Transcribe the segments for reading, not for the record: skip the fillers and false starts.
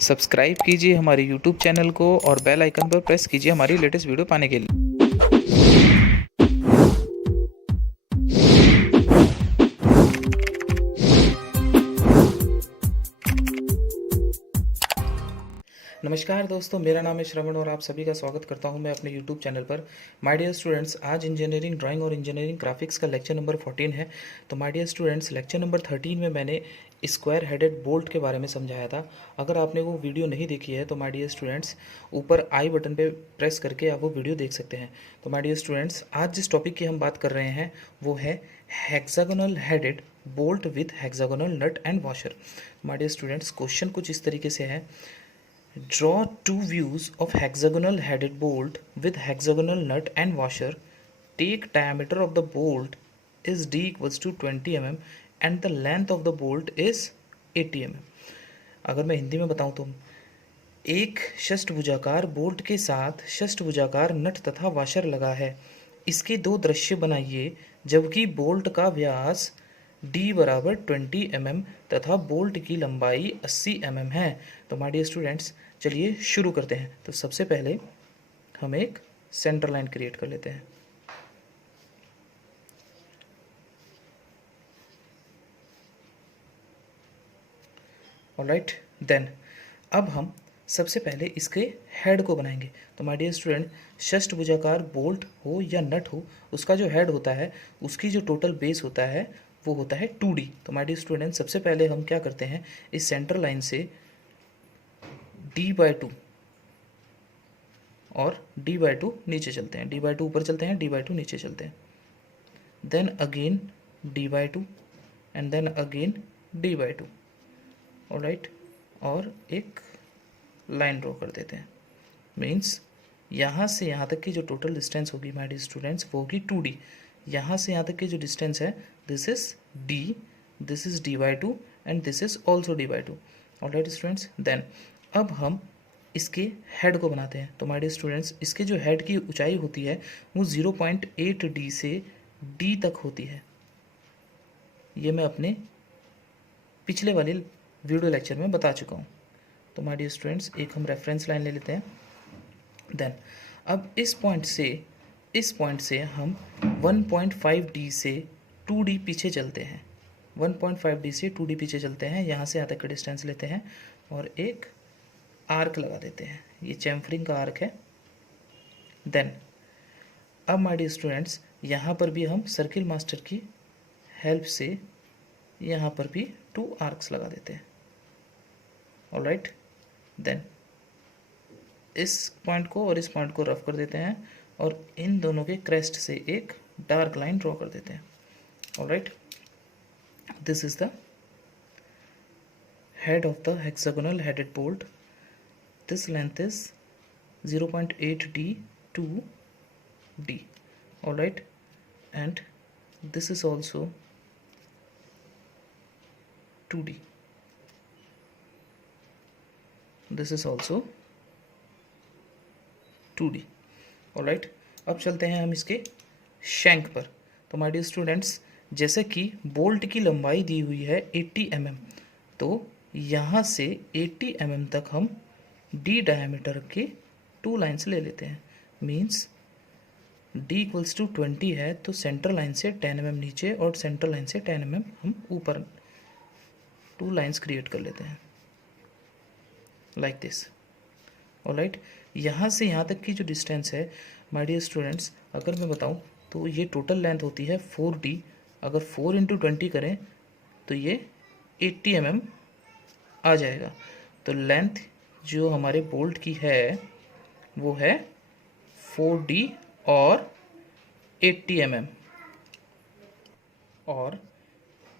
Subscribe कीजिए हमारे YouTube channel को और बेल आइकन पर प्रेस कीजिए हमारी लेटेस्ट वीडियो पाने के लिए। नमस्कार दोस्तों, मेरा नाम है श्रवण और आप सभी का स्वागत करता हूं मैं अपने YouTube चैनल पर। माय डियर स्टूडेंट्स, आज इंजीनियरिंग ड्राइंग और इंजीनियरिंग ग्राफिक्स का लेक्चर नंबर 14 है। तो my dear students, lecture number 13 में मैंने स्क्वायर हेडेड बोल्ट के बारे में समझाया था। अगर आपने वो वीडियो नहीं देखी है तो माय डियर स्टूडेंट्स ऊपर आई बटन पे प्रेस करके आप वो वीडियो देख सकते हैं। तो माय डियर स्टूडेंट्स, आज जिस टॉपिक की हम बात कर रहे हैं वो है hexagonal headed bolt with hexagonal nut and washer. My dear students, question कुछ इस तरीके से है। Draw two views of hexagonal headed bolt with hexagonal nut and washer. Take diameter of the bolt is d equals to 20 mm and the length of the bolt is 80 mm. अगर मैं हिंदी में बताऊं तो एक षष्ठभुजाकार बोल्ट के साथ षष्ठभुजाकार नट तथा washer लगा है। इसके दो दृश्य बनाइए जबकि बोल्ट का व्यास d बराबर 20 mm तथा बोल्ट की लंबाई 80 mm है। तो माय डियर स्टूडेंट्स, चलिए शुरू करते हैं। तो सबसे पहले हम एक सेंटर लाइन क्रिएट कर लेते हैं। ऑलराइट, देन अब हम सबसे पहले इसके हेड को बनाएंगे। तो माय डियर स्टूडेंट, षष्ठभुजाकार बोल्ट हो या नट हो, उसका जो हेड होता है उसकी जो टोटल बेस होता है वो होता है 2D। तो माय डियर स्टूडेंट, सबसे पहले हम क्या करते हैं, इस सेंटर लाइन से d/2 और d/2 नीचे चलते हैं, d/2 ऊपर चलते हैं, d/2 नीचे चलते हैं, then again d/2 and then again d/2। Alright, और एक लाइन ड्रॉ कर देते हैं। मीन्स यहाँ से यहाँ तक की जो टोटल डिस्टेंस होगी माय डियर स्टूडेंट्स वो होगी 2D। यहाँ से यहाँ तक की जो डिस्टेंस है this is d, this is d/2 and this is also d/2। Alright students, then अब हम इसके हेड को बनाते हैं। तो माय डियर स्टूडेंट्स, इसके जो हेड की ऊंचाई होती है वो 0.8d से d तक होती है। ये मैं अपने पिछले वाले वीडियो लेक्चर में बता चुका हूँ। तो माय डियर स्टूडेंट्स, एक हम रेफरेंस लाइन ले लेते हैं। देन अब इस पॉइंट से हम 1.5d से 2d पीछे चलते हैं। 1.5d से 2d पीछे चलते हैं, यहाँ से यहाँ तक का डिस्टेंस लेते हैं और एक आर्क लगा देते हैं। ये चैम्फरिंग का आर्क है। देन अब माय डियर स्टूडेंट्स, यहाँ पर भी हम सर्किल मास्टर की हेल्प से यहाँ पर भी 2 आर्क्स लगा देते हैं। ऑलराइट, देन इस पॉइंट को और इस पॉइंट को रफ कर देते हैं और इन दोनों के क्रेस्ट से एक डार्क लाइन ड्रॉ कर देते हैं। Alright, this is the head of the hexagonal headed bolt. This length is 0.8d to d. Alright, and this is also 2d. This is also 2d. Alright, अब चलते हैं हम इसके शैंक पर। तो माय डियर स्टूडेंट्स, जैसे कि bolt की लंबाई दी हुई है 80 mm, तो यहाँ से 80 mm तक हम d डायमीटर के 2 लाइन्स ले लेते हैं। मीन्स d इक्वल्स टू 20 है तो सेंटर लाइन से 10 mm नीचे और सेंटर लाइन से 10 mm हम ऊपर 2 लाइन्स क्रिएट कर लेते हैं लाइक दिस। ऑलराइट, यहाँ से यहाँ तक की जो डिस्टेंस है माय डियर स्टूडेंट्स, अगर मैं बताऊँ तो ये टोटल लेंथ होती है 4d। अगर 4 × 20 करें तो ये 80 mm आ जाएगा। तो लेंथ जो हमारे बोल्ट की है वो है 4d और 80 mm और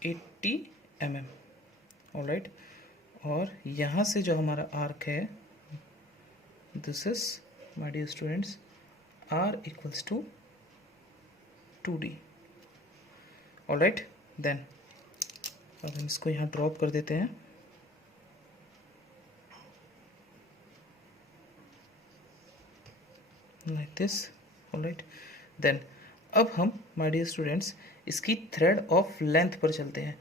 80 mm। ऑलराइट, और यहाँ से जो हमारा आर्क है this is my dear students r equals to 2d। Alright, then अब हम इसको यहाँ ड्रॉप कर देते हैं। Like this. ऑलराइट, देन अब हम माय डियर स्टूडेंट्स इसकी थ्रेड ऑफ लेंथ पर चलते हैं।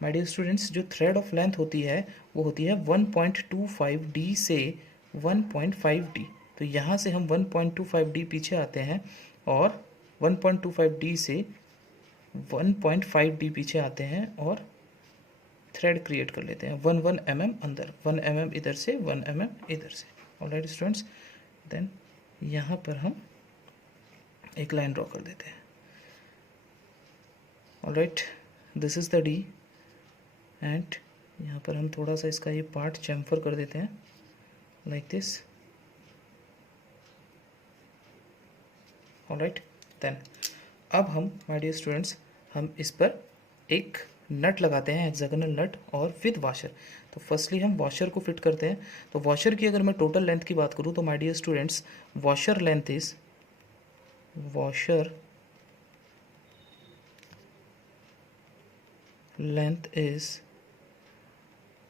माय डियर स्टूडेंट्स, जो थ्रेड ऑफ लेंथ होती है वो होती है 1.25D से 1.5D। तो यहाँ से हम 1.25D पीछे आते हैं और 1.25D से 1.5D पीछे आते हैं और थ्रेड क्रिएट कर लेते हैं 1 mm अंदर, 1 mm इधर से, 1 mm इधर से। ऑलराइट स्टूडेंट्स, देन यहाँ पर हम एक लाइन ड्रॉ कर देते हैं। Alright, this is the D and यहाँ पर हम थोड़ा सा इसका ये पार्ट चैम्फर कर देते हैं लाइक दिस। ऑलराइट, देन अब हम माय डियर स्टूडेंट्स हम इस पर एक नट लगाते हैं, हेक्सागोनल नट और विद वॉशर। तो फर्स्टली हम वॉशर को फिट करते हैं। तो वॉशर की अगर मैं टोटल लेंथ की बात करूँ तो my dear students washer length is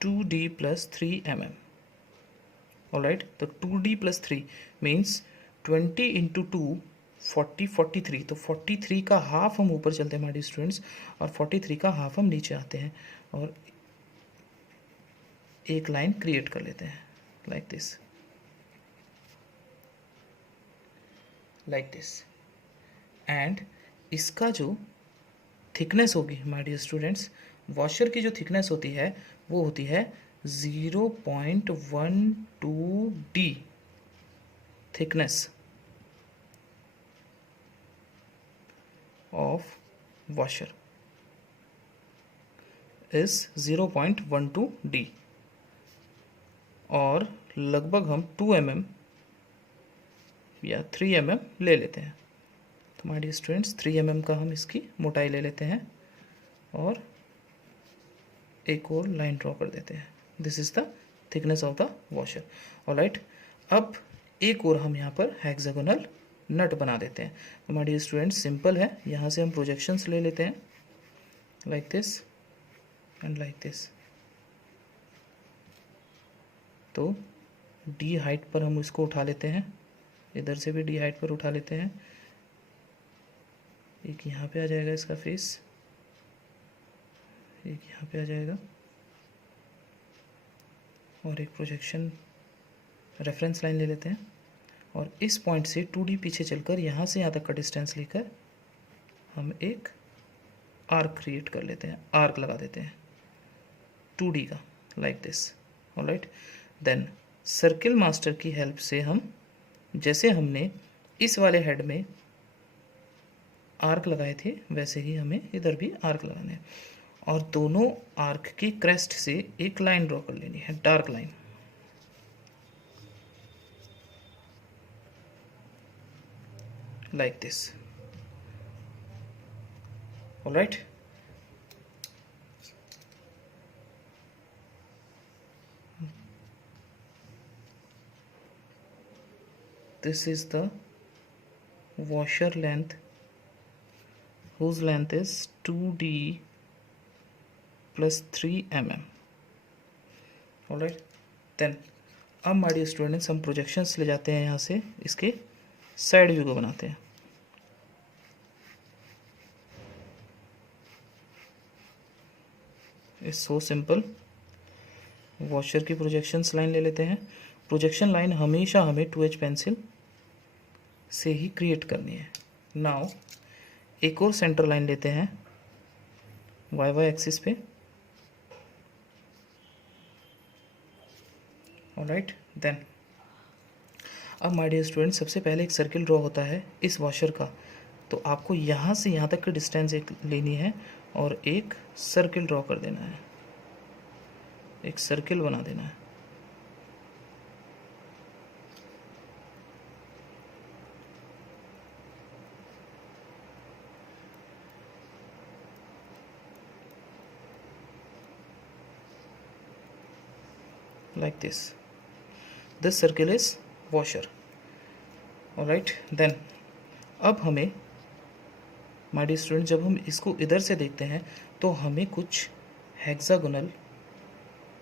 (2D plus 3 mm). Alright, तो 2D plus 3 मीन्स 20 into 2 40 43। तो 43 का हाफ हम ऊपर चलते हैं माय डियर स्टूडेंट्स और 43 का हाफ हम नीचे आते हैं और एक लाइन क्रिएट कर लेते हैं लाइक दिस, एंड इसका जो थिकनेस होगी माय डियर स्टूडेंट्स, वॉशर की जो थिकनेस होती है वो होती है 0.12D thickness of washer is 0.12D और लगभग हम 2 mm या 3 mm ले लेते हैं। तो माय डियर स्टूडेंट्स 3 mm का हम इसकी मोटाई ले लेते हैं और एक और लाइन ड्रॉ कर देते हैं। This is the thickness of the washer. Alright, अब एक और हम यहाँ पर हेक्सागोनल नट बना देते हैं। तो माय डियर स्टूडेंट्स सिंपल है, यहाँ से हम प्रोजेक्शंस ले लेते हैं like this and like this. तो D हाइट पर हम इसको उठा लेते हैं, इधर से भी D हाइट पर उठा लेते हैं। एक यहाँ पे आ जाएगा इसका फेस, एक यहाँ पे आ जाएगा और एक प्रोजेक्शन रेफरेंस लाइन ले लेते हैं और इस पॉइंट से 2D पीछे चलकर यहाँ से यहाँ तक का डिस्टेंस लेकर हम एक आर्क क्रिएट कर लेते हैं, आर्क लगा देते हैं 2D का like this. Alright, then circle master की हेल्प से हम जैसे हमने इस वाले हेड में आर्क लगाए थे वैसे ही हमें इधर भी आर्क लगाने हैं और दोनों आर्क की क्रेस्ट से एक लाइन ड्रॉ कर लेनी है, dark line. Like this. Alright, this is the washer length whose length is 2D plus 3 mm। Alright, then अब माय डियर स्टूडेंट्स हम प्रोजेक्शंस ले जाते हैं, यहाँ से इसके साइड व्यू को बनाते हैं। It's so simple. वॉशर की प्रोजेक्शंस लाइन ले लेते हैं। प्रोजेक्शन लाइन हमेशा हमें 2H पेंसिल से ही क्रिएट करनी है। नाउ एक और सेंटर लाइन लेते हैं YY एक्सिस पे। ऑलराइट, देन अब माय डियर स्टूडेंट सबसे पहले एक सर्किल ड्रॉ होता है इस वॉशर का। तो आपको यहाँ से यहाँ तक की डिस्टेंस एक लेनी है और एक सर्किल ड्रॉ कर देना है, एक सर्किल बना देना है। like this circle is washer। Alright, then अब हमें माय डियर स्टूडेंट जब हम इसको इधर से देखते हैं तो हमें कुछ हेक्सागोनल,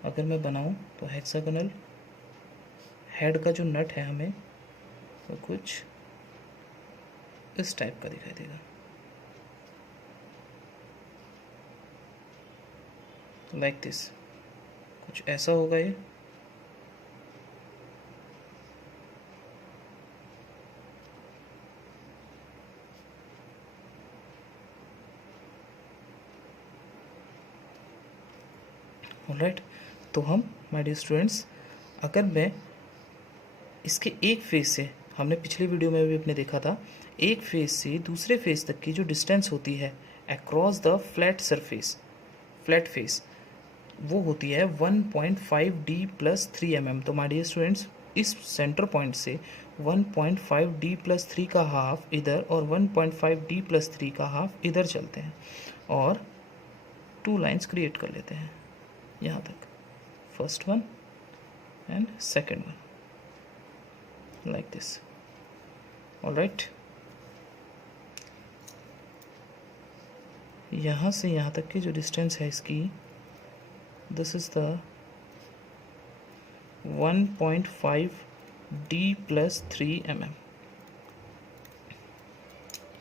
अगर मैं बनाऊं तो हेक्सागोनल हेड का जो नट है हमें तो कुछ इस टाइप का दिखाई देगा। लाइक दिस, कुछ ऐसा होगा ये। ऑलराइट, तो हम माय डियर स्टूडेंट्स, अगर मैं इसके एक फेज से, हमने पिछली वीडियो में भी अपने देखा था, एक फेज से दूसरे फेज तक की जो डिस्टेंस होती है across the flat surface, flat face, वो होती है 1.5 d प्लस 3 mm। तो माय डियर स्टूडेंट्स, इस सेंटर पॉइंट से 1.5 d प्लस 3 का हाफ इधर और 1.5 d प्लस 3 का हाफ इधर चलते हैं और 2 लाइन्स क्रिएट कर लेते हैं यहाँ तक, first one and second one, like this। all right, यहाँ से यहाँ तक की जो डिस्टेंस है इसकी, this is the 1.5 d plus 3 mm।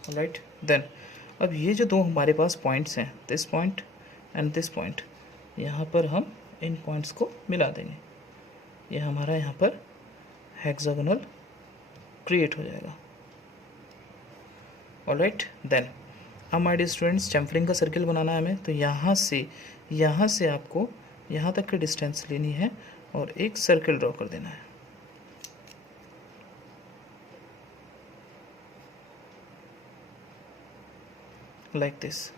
Right, then अब ये जो दो हमारे पास पॉइंट्स हैं, this point and this point, यहाँ पर हम इन पॉइंट्स को मिला देंगे, ये हमारा यहाँ पर हेक्सागोनल क्रिएट हो जाएगा। ऑलराइट, देन अब माय डियर स्टूडेंट्स, चैम्फरिंग का सर्किल बनाना है हमें, तो यहाँ से आपको यहाँ तक की डिस्टेंस लेनी है और एक सर्किल ड्रॉ कर देना है। Like this,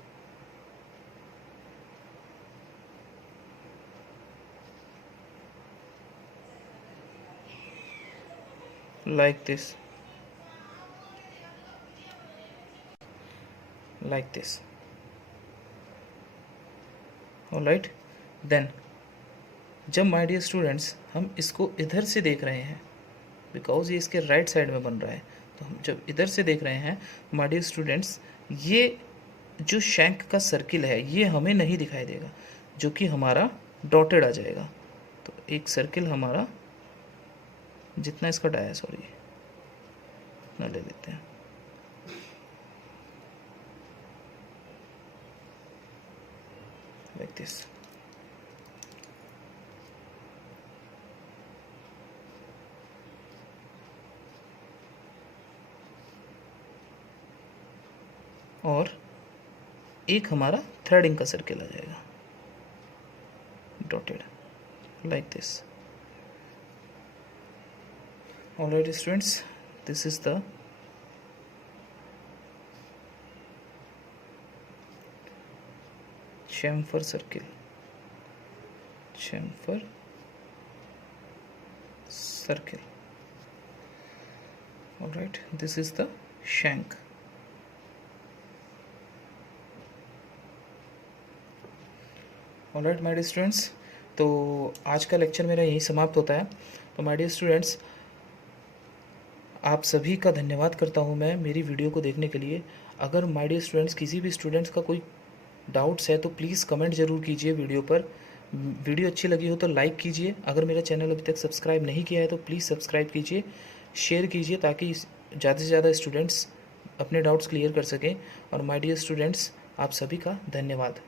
like this, like this। Alright, then जब माय डियर स्टूडेंट्स हम इसको इधर से देख रहे हैं, बिकॉज ये इसके राइट साइड में बन रहा है, तो हम जब इधर से देख रहे हैं माय डियर स्टूडेंट्स, ये जो शैंक का सर्किल है ये हमें नहीं दिखाई देगा, जो कि हमारा डॉटेड आ जाएगा। तो एक सर्किल हमारा जितना इसका डाया, सॉरी, इतना ले लेते हैं, लाइक दिस। और एक हमारा थ्रेडिंग का सर्किल आ जाएगा, dotted, like this. Alright students, this is the chamfer circle, chamfer circle। Alright, this is the shank। Alright my dear students, तो आज का लेक्चर मेरा यही समाप्त होता है। तो my dear students, आप सभी का धन्यवाद करता हूं मैं मेरी वीडियो को देखने के लिए। अगर माय डियर स्टूडेंट्स, किसी भी स्टूडेंट्स का कोई डाउट्स है तो प्लीज़ कमेंट ज़रूर कीजिए वीडियो पर। वीडियो अच्छी लगी हो तो लाइक कीजिए। अगर मेरा चैनल अभी तक सब्सक्राइब नहीं किया है तो प्लीज़ सब्सक्राइब कीजिए, शेयर कीजिए, ताकि ज़्यादा से ज़्यादा स्टूडेंट्स अपने डाउट्स क्लियर कर सकें। और माय डियर स्टूडेंट्स, आप सभी का धन्यवाद।